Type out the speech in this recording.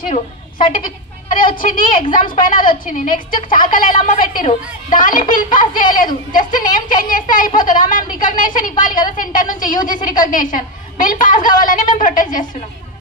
చేసిరు. సర్టిఫికేట్ అదే వచ్చింది, ఎగ్జామ్స్ పైన అది వచ్చింది. నెక్స్ట్ చాకలేలమ్మ పెట్టిరు, దాన్ని బిల్ పాస్ చేయలేదు. జస్ట్ నేమ్ చేంజ్ చేస్తే అయిపోతుందా మ్యామ్? రికగ్నేషన్ ఇవ్వాలి కదా సెంటర్ నుంచి, యూజీసీ రికగ్నేషన్. బిల్ పాస్ కావాలని మేము ప్రొటెస్ట్ చేస్తున్నాం.